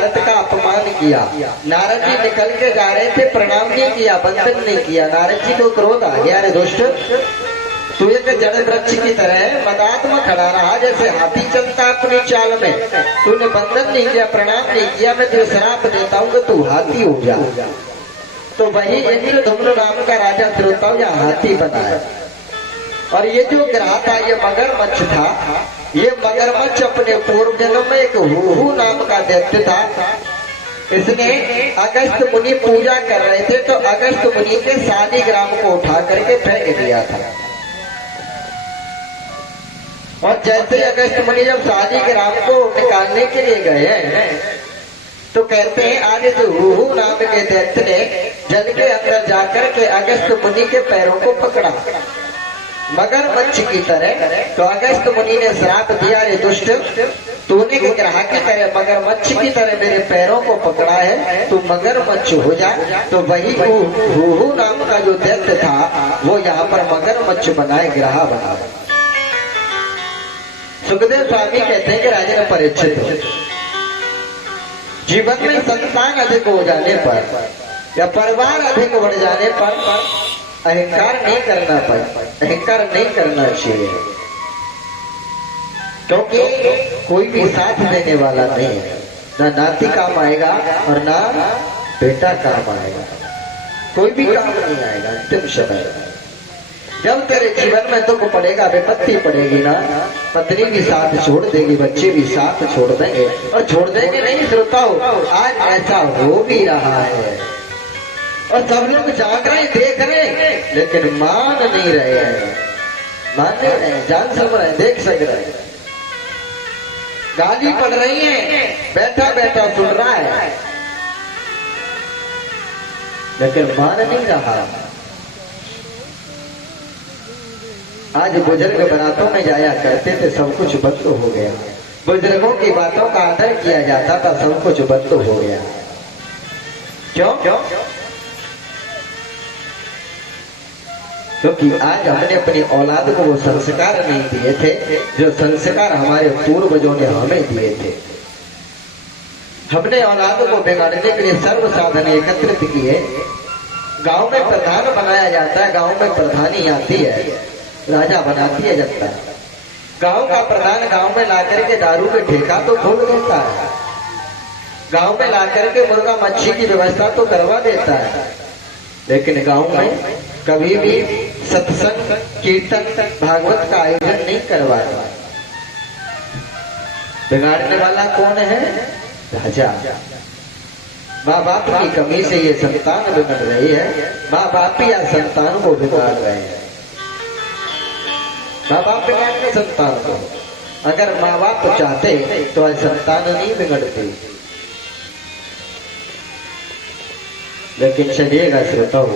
नारद का अपमान किया। नारद जी निकल के जा रहे थे, प्रणाम नहीं किया, वंदन नहीं किया। नारद जी को क्रोध आ गया, अरे दुष्ट, तू एक जड़ वृक्ष की तरह मदात्म खड़ा रहा, जैसे हाथी चलता अपनी चाल में। तूने वंदन नहीं किया, प्रणाम नहीं किया, मैं तुझे श्राप देता हूँ कि तू हाथी हो जा। तो वही इंद्रधुम्न नाम का राजा त्रिलोकया हाथी बना है। और ये जो ग्रह था, ये मगरमच्छ था। ये मगरमच्छ अपने पूर्व जन्म में एक हुहू नाम का दैत्य था। इसने अगस्त मुनि पूजा कर रहे थे, तो अगस्त मुनि के शालिग्राम को उठा करके फेंक दिया था। और जैसे अगस्त मुनि जब शालिग्राम को निकालने के लिए गए, तो कहते हैं आज जो हुहू नाम के दैत्य ने जल के अंदर जाकर के अगस्त मुनि के पैरों को पकड़ा मगरमच्छ की तरह। तो अगस्त मुनि ने श्राप दिया, रे दुष्ट, तूने ग्रह की तरह मगरमच्छ की तरह मेरे पैरों को पकड़ा है, तू मगरमच्छ हो जा। तो वही हुहू नाम का जो दैत्य था, वो यहाँ पर मगरमच्छ बनाए, ग्रह बना। सुखदेव स्वामी कहते हैं कि राजा परीक्षित, जीवन में संतान अधिक हो जाने पर या परिवार अधिक बढ़ जाने पर अहंकार नहीं करना चाहिए, क्योंकि कोई भी साथ देने वाला नहीं है। ना नाती काम आएगा और ना बेटा काम आएगा, कोई भी काम नहीं आएगा। अंतिम समय जब तेरे जीवन में दुख पड़ेगा, विपत्ति पड़ेगी ना, पत्नी भी साथ छोड़ देगी, बच्चे भी साथ छोड़ देंगे। और छोड़ देंगे नहीं श्रोताओ, आज ऐसा हो भी रहा है। और सब लोग जाग रहे, देख रहे, लेकिन मान नहीं रहे हैं, मान नहीं रहे, जान समझ रहे, देख सक रहे। गाली पड़ रही है, बैठा बैठा सुन रहा है, लेकिन मान नहीं रहा। आज बुजुर्ग बारातों में जाया करते थे, सब कुछ बंद हो गया। बुजुर्गों की बातों का आदर किया जाता था, सब कुछ बंद हो गया। क्यों? क्योंकि आज हमने अपनी औलाद को वो संस्कार नहीं दिए थे, जो संस्कार हमारे पूर्वजों ने हमें दिए थे। हमने औलाद को बिगाड़ने के लिए सर्व साधन एकत्रित किए। गांव में प्रधान बनाया जाता है, गांव में प्रधानी आती है, राजा बनाती है जनता। गांव का प्रधान गांव में लाकर के दारू के ठेका तो खोल देता है, गांव में लाकर के मुर्गा मच्छी की व्यवस्था तो करवा देता है, लेकिन गांव में कभी भी सत्संग, कीर्तन, भागवत का आयोजन नहीं करवाता। बिगाड़ने वाला कौन है? राजा। माँ बाप की कमी से ये संतान बिगड़ रही है, माँ बाप या संतान को बिगाड़ रहे हैं। माँ बाप बिगाड़ते संतान को, अगर माँ बाप चाहते तो आज संतान नहीं बिगड़ती। लेकिन चलिएगा श्रोताओ,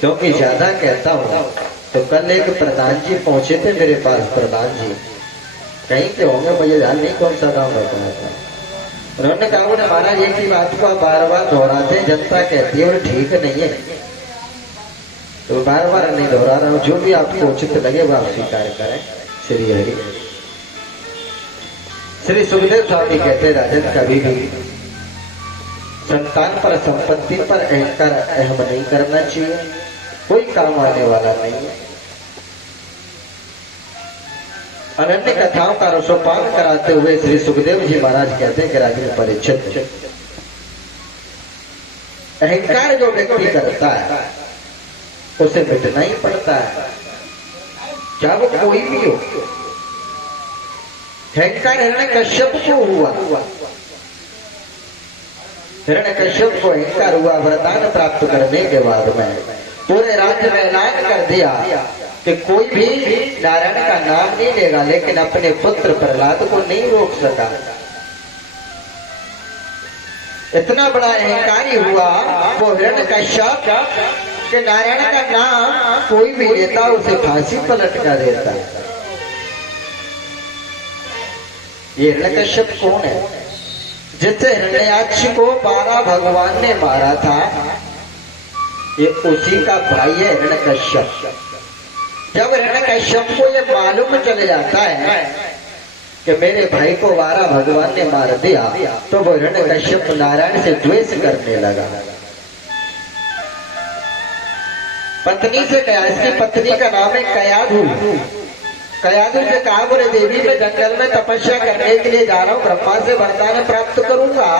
क्योंकि ज्यादा कहता हूँ तो कल एक प्रधान जी पहुंचे थे मेरे पास। प्रधान जी कहीं के होंगे, मुझे ध्यान नहीं कौन सा गाँव बताया था। उन्होंने कहा बोले महाराज एक ही बात को आप बार बार दोहराते हैं, जनता कहती है और ठीक नहीं है, तो बार बार नहीं दोहरा रहा हूं, जो भी आपको उचित लगे वो आप स्वीकार करें। श्री हरि। श्री सुखदेव स्वामी कहते राजन, कभी भी संतान पर, संपत्ति पर अहंकार अहम नहीं करना चाहिए, कोई काम आने वाला नहीं है। अनन्य कथाओं का रसोपान कराते हुए श्री सुखदेव जी महाराज कहते हैं कि राजन परीक्षित, अहंकार जो व्यक्ति करता है उसे मिटना ही पड़ता है, क्या वो कोई भी हो। अहंकार हिरण्यकश्यप को हुआ, हिरण्यकश्यप को अहंकार हुआ। वरदान प्राप्त करने के बाद में पूरे राज्य में ऐलान कर दिया कि कोई भी नारायण का नाम नहीं लेगा, लेकिन अपने पुत्र प्रहलाद को नहीं रोक सका। इतना बड़ा अहंकारी हुआ वो हिरण्यकश्यप कि नारायण का नाम कोई भी लेता उसे फांसी पर लटका देता। ये हिरण्यकश्यप कौन है? जिससे हिरण्याक्ष को 12 भगवान ने मारा था, ये उसी का भाई है हिरण्यकश्यप। जब हिरण्यकश्यप को ये मालूम चल जाता है कि मेरे भाई को वारा भगवान ने मार दिया, तो वो हिरण्यकश्यप नारायण से द्वेष करने लगा। पत्नी से कहा, इसकी पत्नी का नाम है कयाधु। कयाधु से कहा, बोले देवी मैं जंगल में तपस्या करने के लिए जा रहा हूँ, ब्रह्मा से वरदान प्राप्त करूंगा।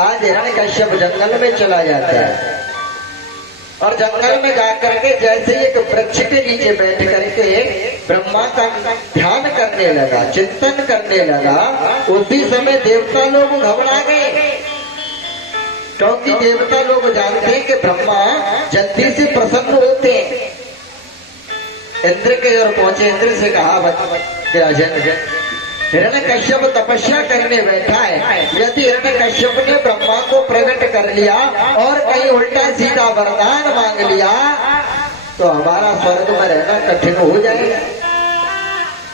आज हिरण्यकश्यप जंगल में चला जाता है और जंगल में जाकर के जैसे एक वृक्ष के नीचे बैठ करके ब्रह्मा का ध्यान करने लगा, चिंतन करने लगा, उसी समय देवता लोग घबरा गए, क्योंकि देवता लोग जानते हैं कि ब्रह्मा जल्दी से प्रसन्न होते हैं। इंद्र के ओर पहुंचे, इंद्र से कहा कि राजन हिरण्यकश्यप तपस्या करने बैठा है, यदि हिरण्यकश्यप ने ब्रह्मा को प्रकट कर लिया और कहीं उल्टा सीधा वरदान मांग लिया तो हमारा स्वर्ग में रहना कठिन हो जाएगा,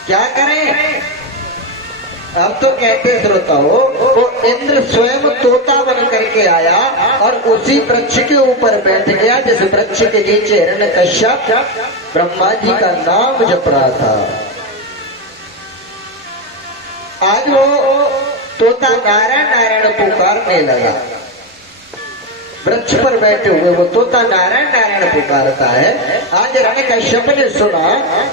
क्या करें। अब तो कहते श्रोताओं, वो इंद्र स्वयं तोता बन करके आया और उसी वृक्ष के ऊपर बैठ गया जिस वृक्ष के नीचे हिरण्यकश्यप ब्रह्मा जी का नाम जप रहा था। आज वो तोता नारायण नारायण पुकारने लगा, वृक्ष पर बैठे हुए वो तोता नारायण नारायण पुकारता है। आज हिरण्यकश्यप ने सुना,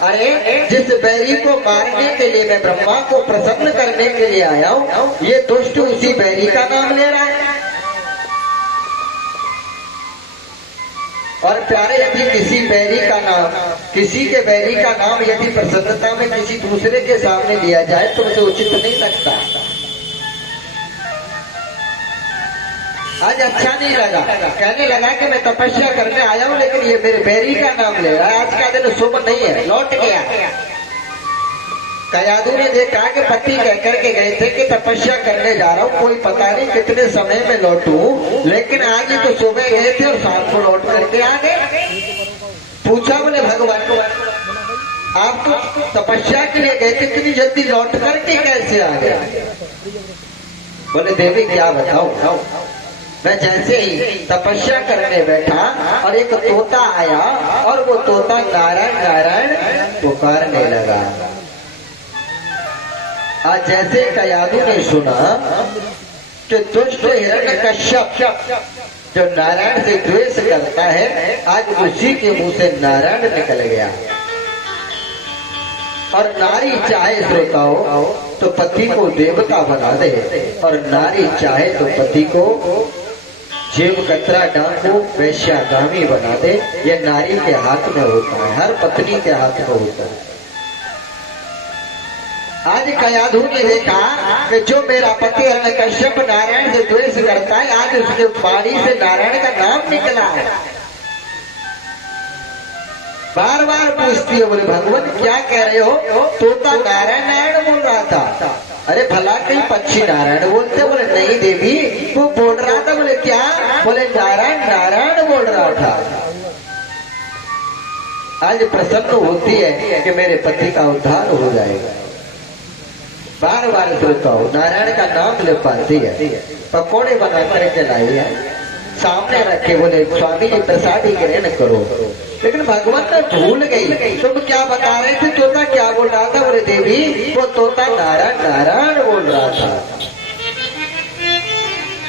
अरे जिस बैरी को मारने के लिए मैं ब्रह्मा को प्रसन्न करने के लिए आया हूँ, ये दुष्ट उसी बैरी का नाम ले रहा है। और प्यारे, यदि किसी बैरी का नाम, किसी के बैरी का नाम यदि प्रसन्नता में किसी दूसरे के सामने लिया जाए तो उसे उचित नहीं लगता। आज अच्छा नहीं लगा, कहने लगा कि मैं तपस्या करने आया हूँ लेकिन ये मेरे बैरी का नाम ले रहा है, आज का दिन शुभ नहीं है, लौट गया। कयाधु ने देखा कि पति कह करके गए थे कि तपस्या करने जा रहा हूँ, कोई पता नहीं कितने समय में लौटूं, लेकिन आज ही तो सुबह गए थे और शाम को लौट करके आ गए। पूछा, बोले भगवान को आप तो तपस्या के लिए गए थे, इतनी जल्दी लौट करके कैसे आ गए। बोले देवी क्या बताऊं, मैं जैसे ही तपस्या करने बैठा और एक तोता आया और वो तोता नारायण नारायण पुकारने लगा। आज जैसे कयाधु ने सुना कि दुष्ट हिरण्यकश्यप जो नारायण से द्वेष करता है, आज उसी के मुंह से नारायण निकल गया। और नारी चाहे श्रोताओं तो पति को देवता बना दे, और नारी चाहे तो पति को जेब कतरा डाकू वैश्यागामी बना दे। यह नारी के हाथ में होता है, हर पत्नी के हाथ में होता है। आज कयाधु ने देखा कि जो मेरा पति हिरण्यकश्यप नारायण से द्वेष करता है, आज उसके वाणी से नारायण का नाम निकला है। बार बार पूछती है, बोले भगवान क्या कह रहे हो, तोता नारायण नारायण बोल रहा था, अरे भला कहीं पक्षी नारायण बोलते। बोले नहीं देवी, वो बोल रहा था। बोले क्या, बोले नारायण नारायण बोल रहा था। आज प्रसन्न होती है कि मेरे पति का उद्धार हो जाएगा। बार बार सोचता हूँ, नारायण का नाम ले पाती है। पकौड़े बना करके लाई है, सामने रखे, बोले स्वामी जी प्रसादी ग्रहण करो। लेकिन भगवान ने भूल गई, तुम क्या बता रहे थे, तोता क्या बोल रहा था। बोले देवी, वो तोता नारायण नारायण बोल रहा था।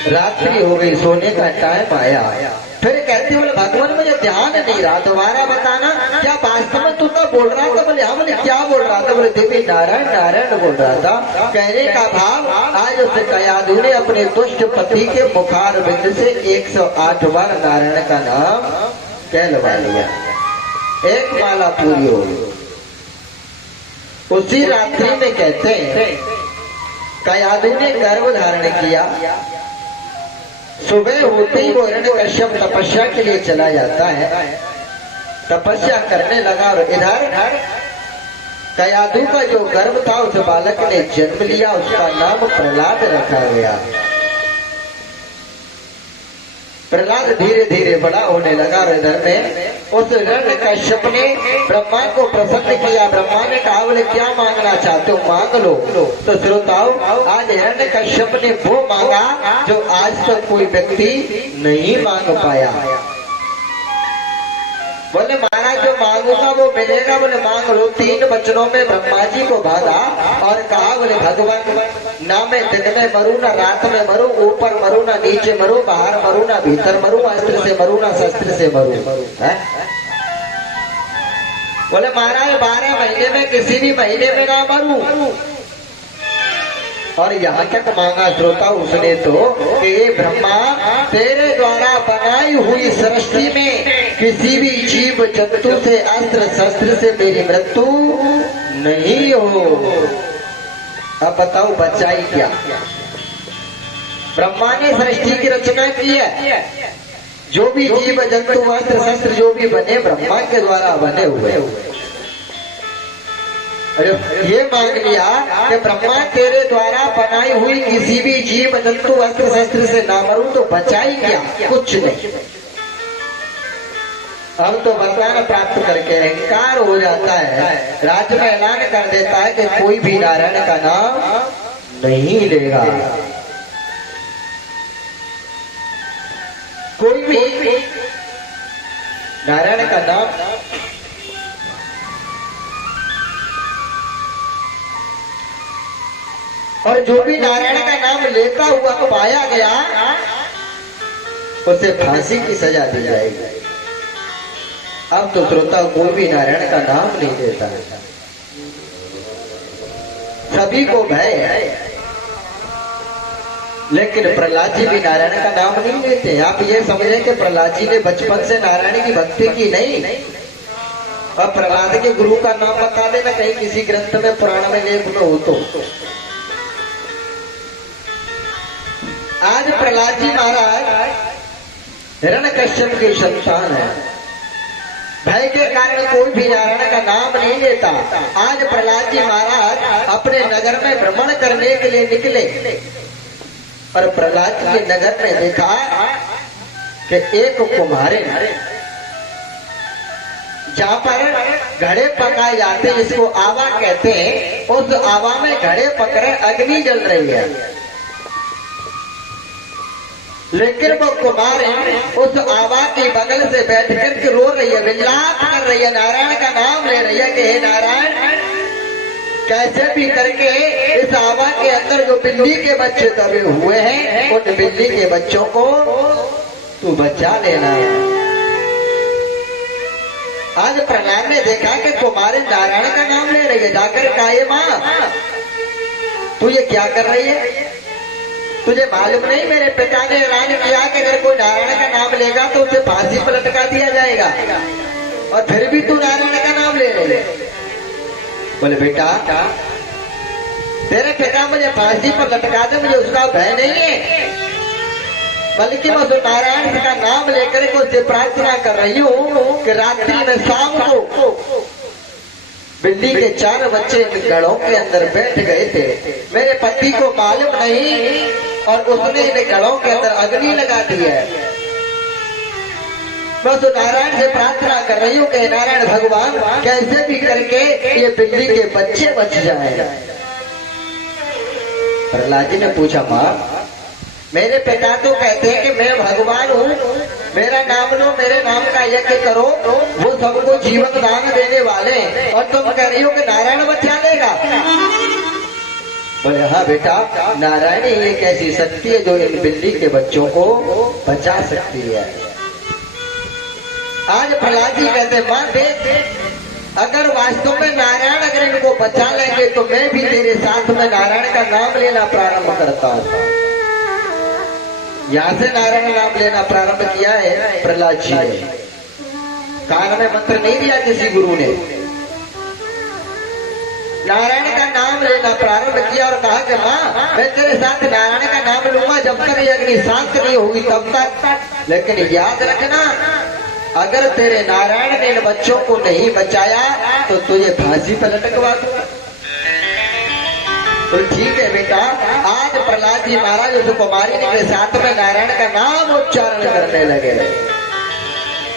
रात्रि हो गई, सोने का टाइम आया, फिर कहती, बोले भगवान मुझे ध्यान नहीं रहा, दोबारा बताना क्या वास्तव में तोता बोल रहा था। बोले हाँ। बोले क्या बोल रहा था। बोले देवी नारायण नारायण बोल रहा था। कहने का भाव, आज उस कयाधु ने अपने दुष्ट पति के मुखार बिंद से 108 बार नारायण का नाम कहलवा लिया, एक माला पूरी हो गई। उसी रात्रि में कहते हैं कयाधु ने गर्भ धारण किया। सुबह होते ही वो हिरण्यकश्यप तपस्या के लिए चला जाता है, तपस्या करने लगा। और इधर कयाधु का जो गर्भ था, उस बालक ने जन्म लिया, उसका नाम प्रहलाद रखा गया। प्रहलाद धीरे धीरे बड़ा होने लगा। और इधर में उस हिरण्यकश्यप ने ब्रह्मा को प्रसन्न किया। ब्रह्मा ने कहा, बोले क्या मांगना चाहते हो, मांग लो। तो श्रोताओं, आज हिरण्यकश्यप ने वो मांगा जो आज तक कोई व्यक्ति नहीं मांग पाया। बोले महाराज जो मांगूंगा वो मिलेगा। बोले मांग लो। 3 वचनों में ब्रह्मा जी को बांधा और कहा बोले भगवान ना मैं दिन में मरू ना रात में मरू, ऊपर मरू ना नीचे मरू, बाहर मरू ना भीतर मरू, अस्त्र से मरू ना शस्त्र से मरू। बोले महाराज 12 महीने में किसी भी महीने में ना मरू। और यहाँ तक मांगा श्रोता उसने तो कि ब्रह्मा तेरे द्वारा बनाई हुई सृष्टि में किसी भी जीव जंतु से अस्त्र शस्त्र से मेरी मृत्यु नहीं हो। अब बताओ बचाई क्या? ब्रह्मा ने सृष्टि की रचना की है। जो भी जीव जंतु अस्त्र शस्त्र जो भी बने ब्रह्मा के द्वारा बने हुए। अरे ये मांग लिया कि ब्रह्मा तेरे द्वारा बनाई हुई किसी भी जीव जंतु अस्त्र शस्त्र से ना मरूं तो बचाई क्या? कुछ नहीं। अब तो वरदान प्राप्त करके अहंकार हो जाता है। राज्य में ऐलान कर देता है कि कोई भी नारायण का नाम नहीं लेगा। कोई भी नारायण का नाम और जो भी नारायण का नाम लेता हुआ तो पाया गया उसे फांसी की सजा दी जाएगी। अब तो श्रोता कोई भी नारायण का नाम नहीं लेता है। सभी को भय है। लेकिन प्रहलाद जी भी नारायण का नाम नहीं लेते। आप ये समझें कि प्रहलाद जी ने बचपन से नारायण की भक्ति की नहीं। और प्रहलाद के गुरु का नाम बता देना कहीं किसी ग्रंथ में पुराण में लेख में हो तो। आज प्रहलाद जी महाराज हिरण्यकश्यप की संतान है। भय के कारण कोई भी नारायण का नाम नहीं लेता। आज प्रहलाद जी महाराज अपने नगर में भ्रमण करने के लिए निकले और प्रहलाद जी के नगर में देखा कि एक कुम्हारे जहाँ पर घड़े पकाए जाते हैं जिसको आवा कहते हैं, उस आवा में घड़े पकड़े अग्नि जल रही है। लेकिन वो कुमार उस आवा के बगल से बैठ कर रो रही है, विलाप कर रही है, नारायण का नाम ले रही है कि हे नारायण कैसे भी करके इस आवा के अंदर जो बिल्ली के बच्चे दबे हुए हैं उन बिल्ली के बच्चों को तू बचा लेना। आज प्रहलाद ने देखा कि कुमारी नारायण का नाम ले रही है। जाकर कहा ये माँ तू ये क्या कर रही है? तुझे मालूम नहीं मेरे पिता ने ऐलान किया कि अगर कोई नारायण का नाम लेगा तो उसे फांसी पर लटका दिया जाएगा, और फिर भी तू नारायण का नाम ले रहे। बोले बेटा तेरे पिता मुझे फांसी पर लटका दे, मुझे उसका भय नहीं है, बल्कि मैं उस नारायण का नाम लेकर के उससे प्रार्थना कर रही हूँ कि रात्रि में शाम को बिल्ली के 4 बच्चे घड़ों के अंदर बैठ गए थे। मेरे पति को मालूम नहीं और उसने इन घड़ों के अंदर अग्नि लगा दी है। मैं तो नारायण से प्रार्थना कर रही हूँ कि नारायण भगवान कैसे भी करके ये बिल्ली के बच्चे बच जाए। प्रहलाद जी ने पूछा माँ मेरे पिता तो कहते हैं कि मैं भगवान हूँ, मेरा नाम लो, मेरे नाम का यज्ञ करो, वो सबको जीवन दान देने वाले, और तुम कह रही हो कि नारायण बचा लेगा। बोले हाँ बेटा नारायण ही एक ऐसी शक्ति है जो इन बिल्ली के बच्चों को बचा सकती है। आज प्रहलाद जी कहते माँ देख अगर वास्तव में नारायण अगर इनको बचा लेंगे तो मैं भी तेरे साथ में नारायण का नाम लेना प्रारंभ करता हूँ। यहाँ से नारायण नाम लेना प्रारंभ किया है प्रहलाद जी ने। कान में मंत्र नहीं दिया किसी गुरु ने, नारायण का नाम लेना प्रारंभ किया और कहा कि माँ मैं तेरे साथ नारायण का नाम लूंगा जब तक ये अग्नि शांत नहीं होगी तब तक। लेकिन याद रखना अगर तेरे नारायण ने इन बच्चों को नहीं बचाया तो तुझे फांसी पर लटकवा दूंगा। तो ठीक है बेटा। आज प्रहलाद जी महाराज उस कुमारी के साथ में नारायण का नाम उच्चारण करने लगे।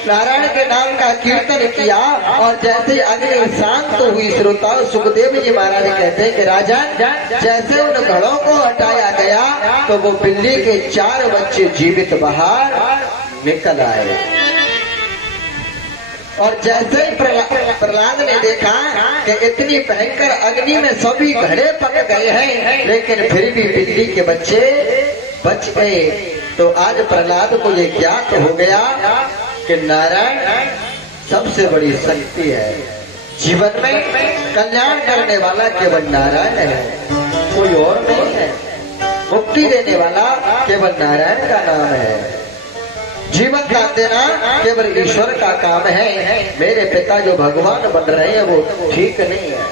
नारायण के नाम का कीर्तन किया और जैसे अग्नि शांत हुई श्रोता सुखदेव जी महाराज कहते हैं कि राजन जैसे उन घड़ों को हटाया गया तो वो बिल्ली के 4 बच्चे जीवित बाहर निकल आए। और जैसे ही प्रहलाद ने देखा कि इतनी भयंकर अग्नि में सभी घड़े पक गए हैं, लेकिन फिर भी बिल्ली के बच्चे बच गए। तो आज प्रहलाद को ये ज्ञात हो गया कि नारायण सबसे बड़ी शक्ति है। जीवन में कल्याण करने वाला केवल नारायण है, कोई और नहीं है। मुक्ति देने वाला केवल नारायण का नाम है। जीवन का देना केवल ईश्वर का काम है। मेरे पिता जो भगवान बन रहे हैं वो ठीक नहीं है।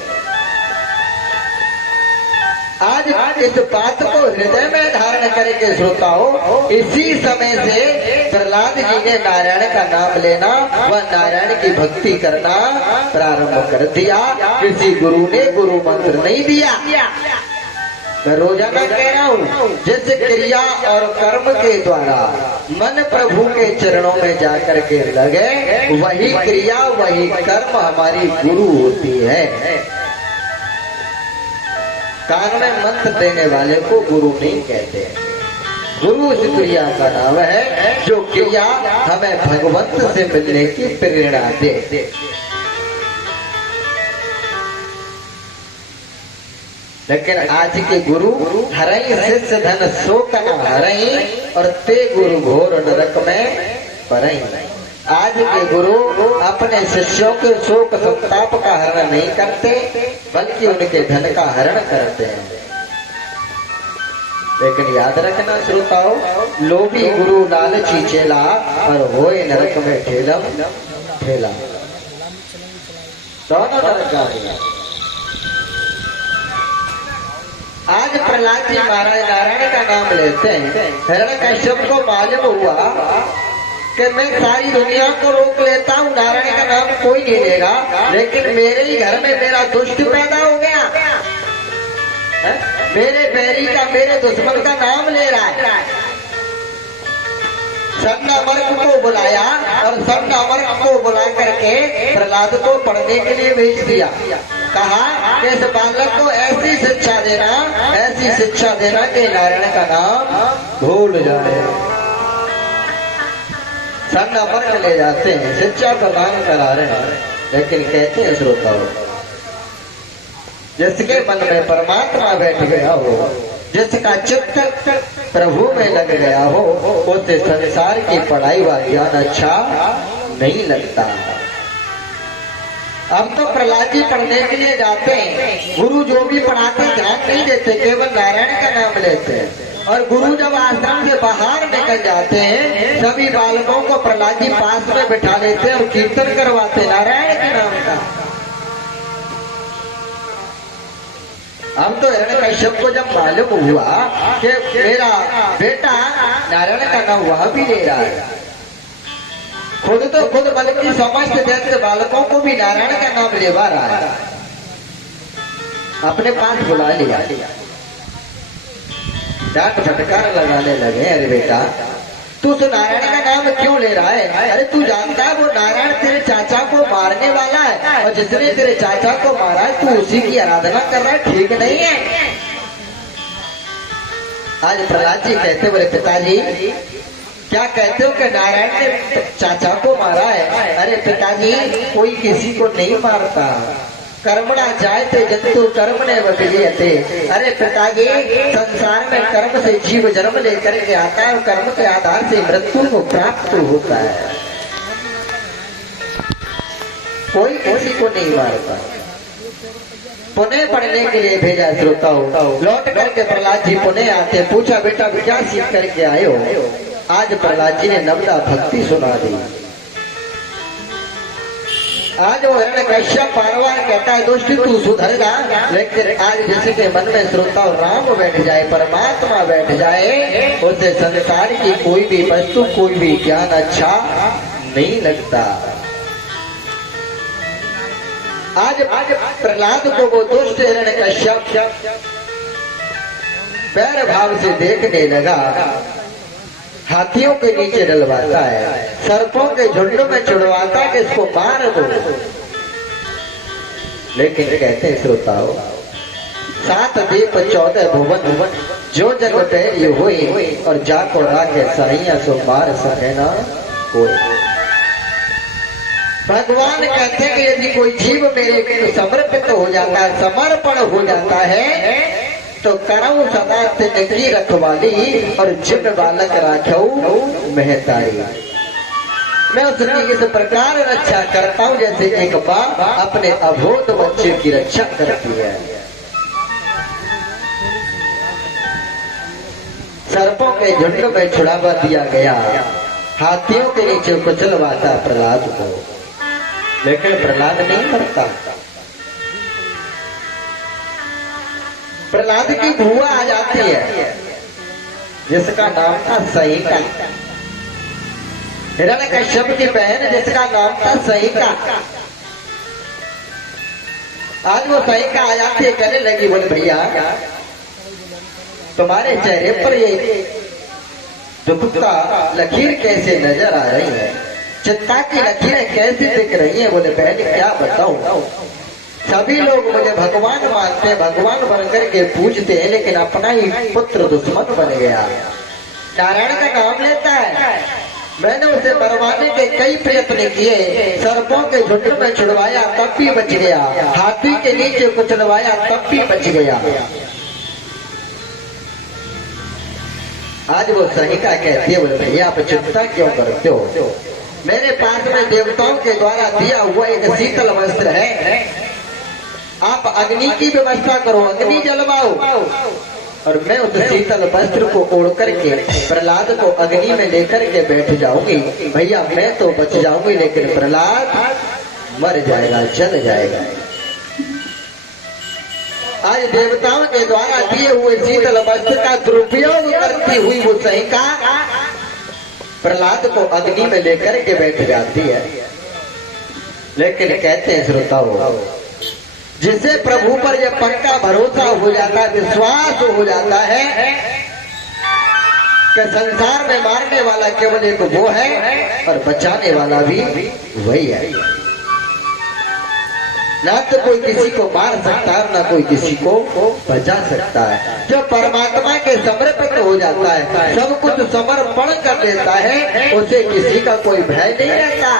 आज इस बात को हृदय में धारण करके श्रोताओं, इसी समय से प्रहलाद जी ने नारायण का नाम लेना व नारायण की भक्ति करना प्रारंभ कर दिया। किसी गुरु ने गुरु मंत्र नहीं दिया। मैं रोजाना कह रहा हूँ, जिस क्रिया और कर्म के द्वारा मन प्रभु के चरणों में जाकर के लगे, वही क्रिया वही कर्म हमारी गुरु होती है। कान में मंत्र देने वाले को गुरु नहीं कहते। गुरु उस क्रिया का नाम है जो क्रिया हमें भगवंत से मिलने की प्रेरणा दे। लेकिन आज के गुरु हरई शिष्य धन शोक न हरई और ते गुरु घोर नरक में परई। आज के गुरु अपने शिष्यों के शोक संताप का हरण नहीं करते, बल्कि उनके धन का हरण करते हैं। लेकिन याद रखना श्रोताओं, लोभी गुरु लालची चेला और होए नरक में ठेलम ठेला। दोनों नरक का। आज प्रहलाद जी महाराज नारायण का नाम लेते हैं। हिरण्यकश्यप को मालूम हुआ कि मैं सारी दुनिया को रोक लेता हूँ, नारायण का नाम कोई नहीं लेगा, लेकिन मेरे ही घर में मेरा दुष्ट पैदा हो गया है? मेरे बैरी का, मेरे दुश्मन का नाम ले रहा है। सर्णामर्क को बुलाया और सर्णामर्क को बुला करके प्रहलाद को पढ़ने के लिए भेज दिया। कहा कि इस बालक को ऐसी शिक्षा देना कि नारायण का नाम भूल जाए। सर्णामर्क ले जाते हैं, शिक्षा प्रदान करा रहे हैं, लेकिन कहते हैं श्रोताओं, जिसके मन में परमात्मा बैठ गया हो, जिसका चित्त प्रभु में लग गया हो, उसे संसार की पढ़ाई व ज्ञान अच्छा नहीं लगता। अब तो प्रहलाद जी पढ़ने के लिए जाते हैं, गुरु जो भी पढ़ाते ध्यान नहीं देते, केवल नारायण का नाम लेते हैं। और गुरु जब आश्रम से बाहर निकल जाते हैं, सभी बालकों को प्रहलाद जी पास में बिठा लेते हैं और कीर्तन करवाते नारायण के नाम का। हम तो हिरण्यकश्यप को जब मालूम हुआ कि मेरा बेटा नारायण का नाम वह भी ले रहा है, खुद तो खुद बल्कि समस्त दैत्य बालकों को भी नारायण का नाम लेवा रहा है, अपने पास बुला लिया। डांट फटकार लगाने लगे, अरे बेटा तू तो नारायण का नाम क्यों ले रहा है? अरे तू जानता है वो नारायण तेरे चाचा को मारने वाला है, और जिसने तेरे चाचा को मारा है तू उसी की आराधना कर रहा है, ठीक नहीं है। आज प्रहलाद जी कहते, बोले पिताजी क्या कहते हो कि नारायण ने चाचा को मारा है? अरे पिताजी कोई किसी को नहीं मारता, कर्मणा जायते जंतु कर्मणे विलीयते। अरे पिताजी संसार में कर्म से जीव जन्म लेकर के आता है और कर्म के आधार से मृत्यु को प्राप्त होता है, कोई किसी को नहीं मारता। पुणे पढ़ने के लिए भेजा श्रोताओं, लौट करके प्रहलाद जी पुणे आते, पूछा बेटा क्या सीख करके आए हो? आज प्रहलाद जी ने नवदा भक्ति सुना दी। आज वो हिरण्यकश्यप पारवान कहता है दुष्ट तू सुधर जा, लेकिन आज जिसके मन में श्रोता राम बैठ जाए, परमात्मा बैठ जाए, उसे संसार की कोई भी वस्तु कोई भी ज्ञान अच्छा नहीं लगता। आज प्रहलाद को वो दुष्ट हिरण्यकश्यप पैर भाव से देखने लगा, हाथियों के नीचे डलवाता है, सर्पों के झुंड में चुड़वाता है कि इसको मार दो। लेकिन कहते हैं श्रोताओं, 7 दीप 14 भुवन जो जग पहली हुई, और जाको राखे सहिया सो मार सके ना कोई। भगवान कहते हैं कि यदि कोई जीव मेरे को समर्पित हो जाता है, समर्पण हो जाता है, तो करऊं सदा तिनकी रखवाली और जिन बालक राखऊ महतारी। मैं उसकी इस प्रकार रक्षा करता हूं जैसे एक माँ अपने अबोध बच्चे की रक्षा करती है। सर्पों के झुंड में छुड़ावा दिया गया, हाथियों के नीचे कुचलवाता प्रहलाद को, लेकिन प्रहलाद नहीं मरता। प्रहलाद की बुआ आ जाती है जिसका नाम था सहिका, हिरण्यकश्यप की बहन जिसका नाम था सहिका। आज वो सहिका आ जाती है, कहने लगी, बोले भैया तुम्हारे चेहरे पर ये दुखता लकीर कैसे नजर आ रही है, चिंता की लकीरें कैसी दिख रही है। बोले बहन क्या बताऊं, सभी लोग मुझे भगवान मानते हैं, भगवान बनकर के पूजते हैं, लेकिन अपना ही पुत्र दुश्मन बन गया। नारायण का नाम लेता है, मैंने उसे मरवाने के कई प्रयत्न किए, सर्पों के झुंड में छुड़वाया तब भी बच गया, हाथी के नीचे कुचलवाया तब भी बच गया। आज वो सहिका कहती है, बोले भैया आप चिंता क्यों करते हो, मेरे पास में देवताओं के द्वारा दिया हुआ एक शीतल वस्त्र है, आप अग्नि की व्यवस्था करो, अग्नि जलवाओ, और मैं उस शीतल वस्त्र को ओढ़ करके प्रहलाद को अग्नि में लेकर के बैठ जाऊंगी। भैया मैं तो बच जाऊंगी, लेकिन प्रहलाद मर जाएगा, जल जाएगा। आज देवताओं के द्वारा दिए हुए शीतल वस्त्र का दुरुपयोग करती हुई वो सहिका प्रहलाद को अग्नि में लेकर के बैठ जाती है। लेकिन कहते हैं श्रोताओं, जिसे प्रभु पर यह पक्का भरोसा हो जाता है, विश्वास हो जाता है कि संसार में मारने वाला केवल एक वो है और बचाने वाला भी वही है। ना तो कोई किसी को मार सकता है, ना कोई किसी को बचा सकता है। जो परमात्मा के समर्पित हो जाता है, सब कुछ समर्पण कर देता है, उसे किसी का कोई भय नहीं रहता।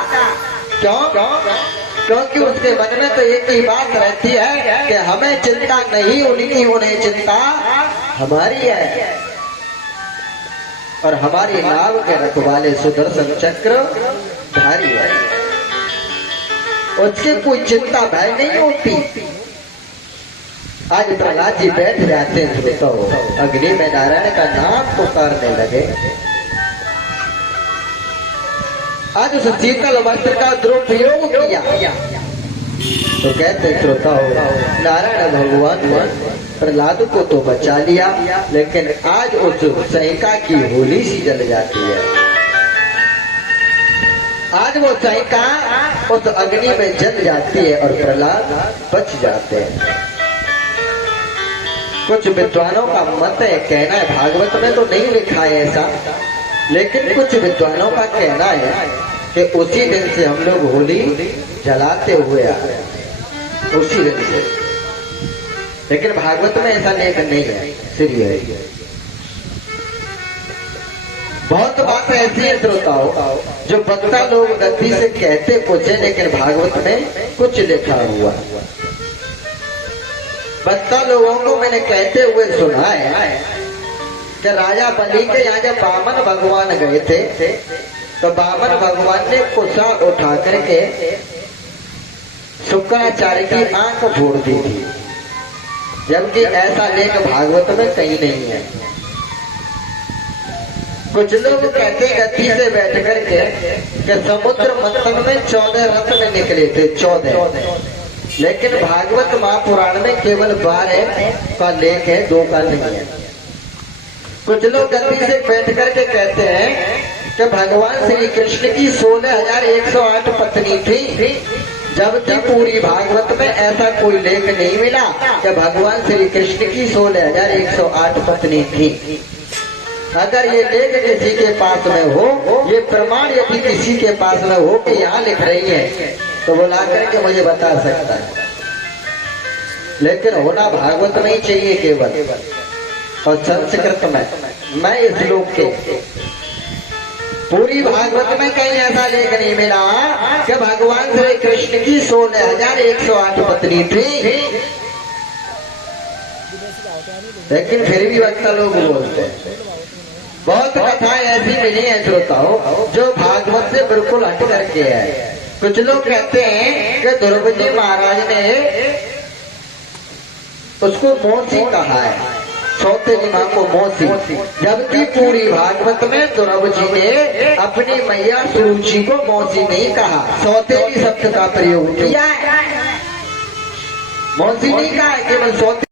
क्यों? क्योंकि उसके मन में तो एक ही बात रहती है कि हमें चिंता नहीं उनकी, उन्हें चिंता हमारी है। और हमारी नाव के रखवाले सुदर्शन चक्र धारी है, उसकी कोई चिंता भय नहीं होती। आज प्रहलाद जी बैठ जाते हैं तो अग्नि में नारायण का नाम पुकारने लगे। आज उस शीतल वस्त्र का दुरुपयोग किया तो कहते श्रोताओ, नारायण भगवान ने प्रहलाद को तो बचा लिया, लेकिन आज उस सहिका की होली सी जल जाती है। आज वो सहिका उस अग्नि में जल जाती है और प्रहलाद बच जाते हैं। कुछ विद्वानों का मत है, कहना है, भागवत में तो नहीं लिखा है ऐसा, लेकिन कुछ विद्वानों का कहना है कि उसी दिन से हम लोग होली जलाते हुए आ रहे हैं, उसी दिन से। लेकिन भागवत में ऐसा लेख नहीं है, श्री है। बहुत बात ऐसी है श्रोताओं, जो वक्ता लोग गति से कहते कुछ है, लेकिन भागवत में कुछ लिखा हुआ। वक्ता लोगों को मैंने कहते हुए सुना है कि राजा बलि के यहाँ जब वामन भगवान गए थे, तो वामन भगवान ने कुशा उठा करके शुक्राचार्य की आंख फोड़ दी थी, जबकि ऐसा लेख भागवत में कहीं नहीं है। कुछ लोग कहते गति से बैठ करके कि समुद्र मंथन में 14 रथ में निकले थे, 14, लेकिन भागवत महापुराण में केवल 12 का लेख है, 2 का नहीं है। कुछ लोग गति से बैठ करके कहते हैं कि भगवान श्री कृष्ण की 16,108 पत्नी थी, जबकि पूरी भागवत में ऐसा कोई लेख नहीं मिला कि भगवान श्री कृष्ण की 16,108 पत्नी थी। अगर ये लेख किसी के पास में हो, ये प्रमाण यदि किसी के पास में हो कि यहाँ लिख रही है, तो वो ला करके मुझे बता सकता है। लेकिन होना भागवत में ही चाहिए केवल, और संस्कृत में। मैं इस श्लोक के पूरी भागवत में कहीं ऐसा लेख नहीं मिला कि भगवान श्री कृष्ण की 16,108 पत्नी थी, लेकिन फिर भी वक्ता लोग बोलते हैं। बहुत कथाएं ऐसी मिली है श्रोताओं जो भागवत से बिल्कुल हट करके है। कुछ लोग कहते हैं कि ध्रुव जी महाराज ने उसको मौसी कहा है, सौतेली माँ को मौसी, जबकि पूरी भागवत में ध्रुव जी ने अपनी मैया सुरुचि को मौसी नहीं कहा, सौतेली शब्द का प्रयोग किया है। मौसी नहीं कहा, केवल सौतेली